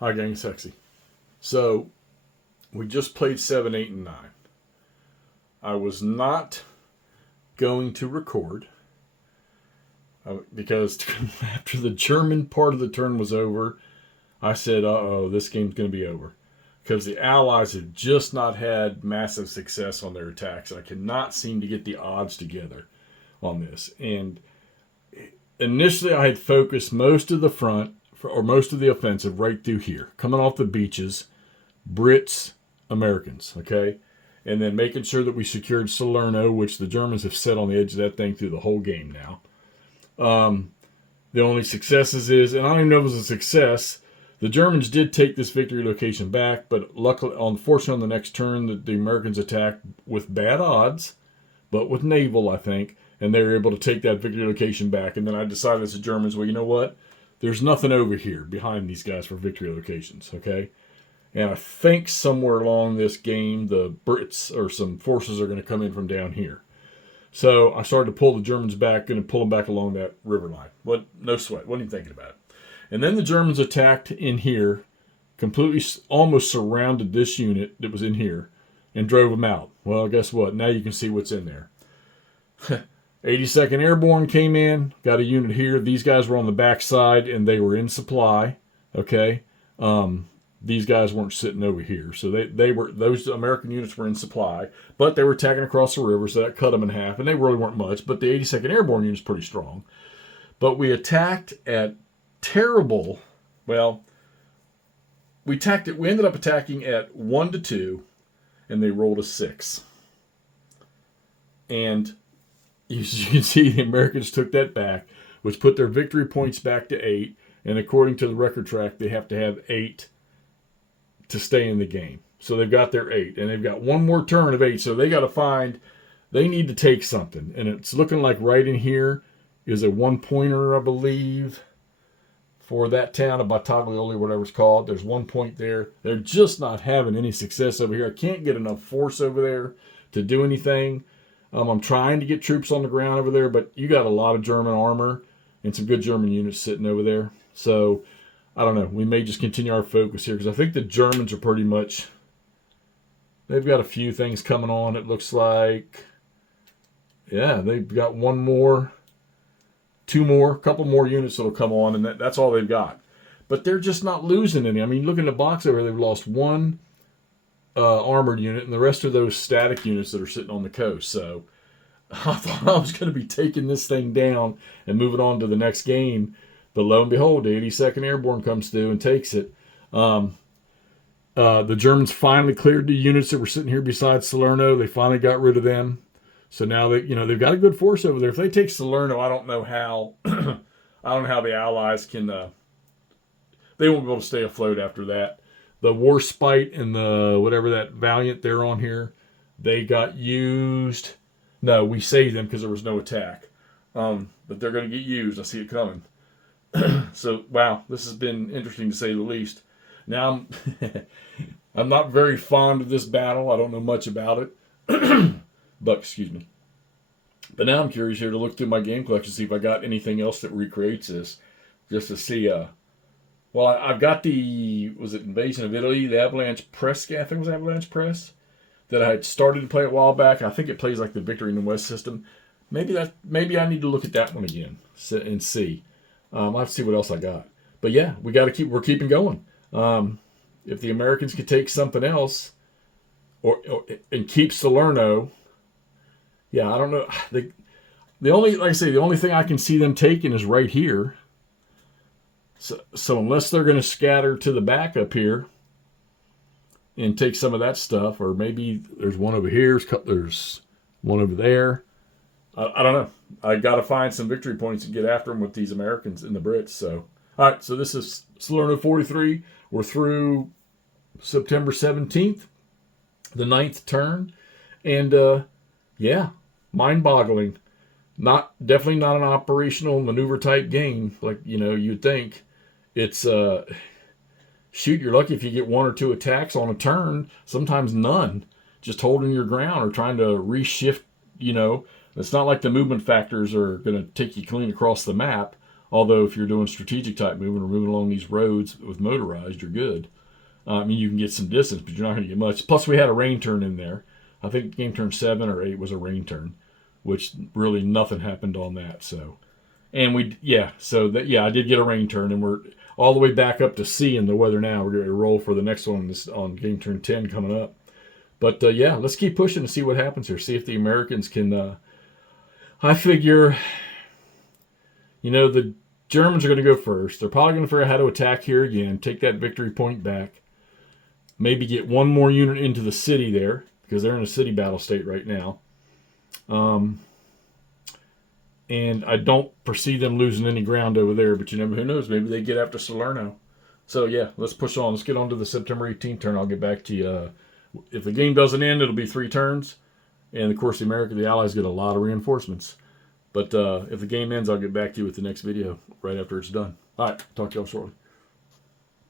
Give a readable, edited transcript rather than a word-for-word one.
Hi, gang, sexy. So we just played 7, 8, and 9. I was not going to record because after the German part of the turn was over, I said, "Uh-oh, this game's going to be over." Because the Allies have just not had massive success on their attacks. I cannot seem to get the odds together on this. And initially, I had focused most of the front or most of the offensive right through here, coming off the beaches, Brits, Americans, okay? And then making sure that we secured Salerno, which the Germans have set on the edge of that thing through the whole game now. The only successes is, and I don't even know if it was a success, the Germans did take this victory location back, but luckily, unfortunately, on the next turn, the Americans attacked with bad odds, but with naval, I think, and they were able to take that victory location back. And then I decided as the Germans, well, you know what? There's nothing over here behind these guys for victory locations, okay? And I think somewhere along this game, the Brits or some forces are going to come in from down here. So I started to pull the Germans back and pull them back along that river line. What? No sweat. Wasn't even thinking about it. And then the Germans attacked in here, completely almost surrounded this unit that was in here, and drove them out. Well, guess what? Now you can see what's in there. 82nd Airborne came in, got a unit here. These guys were on the back side, and they were in supply. Okay, these guys weren't sitting over here, so they were, those American units were in supply, but they were attacking across the river, so that cut them in half, and they really weren't much. But the 82nd Airborne unit's pretty strong. But we attacked at terrible. Well, we attacked it. We ended up attacking at 1-2, and they rolled a 6. And as you can see, the Americans took that back, which put their victory points back to 8. And according to the record track, they have to have 8 to stay in the game. So they've got their 8, and they've got one more turn of 8. So they got to find, they need to take something. And it's looking like right in here is a 1-pointer, I believe, for that town of Battaglioli, whatever it's called. There's 1 point there. They're just not having any success over here. I can't get enough force over there to do anything. I'm trying to get troops on the ground over there, but you got a lot of German armor and some good German units sitting over there. So, I don't know. We may just continue our focus here because I think the Germans are pretty much, they've got a few things coming on, it looks like. Yeah, they've got one more, two more, a couple more units that'll come on, and that's all they've got. But they're just not losing any. I mean, look in the box over there, they've lost one armored unit, and the rest are those static units that are sitting on the coast. So I thought I was going to be taking this thing down and moving on to the next game. But lo and behold, the 82nd Airborne comes through and takes it. The Germans finally cleared the units that were sitting here beside Salerno. They finally got rid of them. So now they've got a good force over there. If they take Salerno, I don't know how. I don't know how the Allies can. They won't be able to stay afloat after that. The Warspite and the whatever that Valiant they're on here, they got used. No, we saved them because there was no attack. But they're going to get used. I see it coming. So, wow, this has been interesting to say the least. Now, I'm not very fond of this battle. I don't know much about it. But, excuse me. But now I'm curious here to look through my game collection, see if I got anything else that recreates this. Just to see, well, I've got was it Invasion of Italy, the Avalanche Press, I think it was Avalanche Press, that I had started to play a while back. I think it plays like the Victory in the West system. Maybe I need to look at that one again and see. I'll have to see what else I got. But yeah, we're keeping going. If the Americans could take something else and keep Salerno, yeah, I don't know. The only thing I can see them taking is right here. So unless they're going to scatter to the back up here and take some of that stuff, or maybe there's one over here, there's one over there. I don't know. I got to find some victory points and get after them with these Americans and the Brits. So, all right. So this is Salerno 43. We're through September 17th, the 9th turn, and yeah, mind-boggling. Definitely not an operational maneuver type game like you'd think. It's shoot, you're lucky if you get 1 or 2 attacks on a turn. Sometimes none. Just holding your ground or trying to reshift. It's not like the movement factors are going to take you clean across the map. Although if you're doing strategic type moving or moving along these roads with motorized, you're good. I mean, you can get some distance, but you're not going to get much. Plus, we had a rain turn in there. I think game turn 7 or 8 was a rain turn, which really nothing happened on that. So, and I did get a rain turn, and we're all the way back up to C in the weather now. We're going to roll for the next one on game turn 10 coming up. But let's keep pushing to see what happens here. See if the Americans can. I figure, the Germans are going to go first. They're probably going to figure out how to attack here again, take that victory point back. Maybe get one more unit into the city there, because they're in a city battle state right now. And I don't foresee them losing any ground over there, but who knows? Maybe they get after Salerno. So, let's push on. Let's get on to the September 18th turn. I'll get back to you. If the game doesn't end, it'll be 3 turns. And, of course, the Allies get a lot of reinforcements. But if the game ends, I'll get back to you with the next video right after it's done. All right, talk to y'all shortly.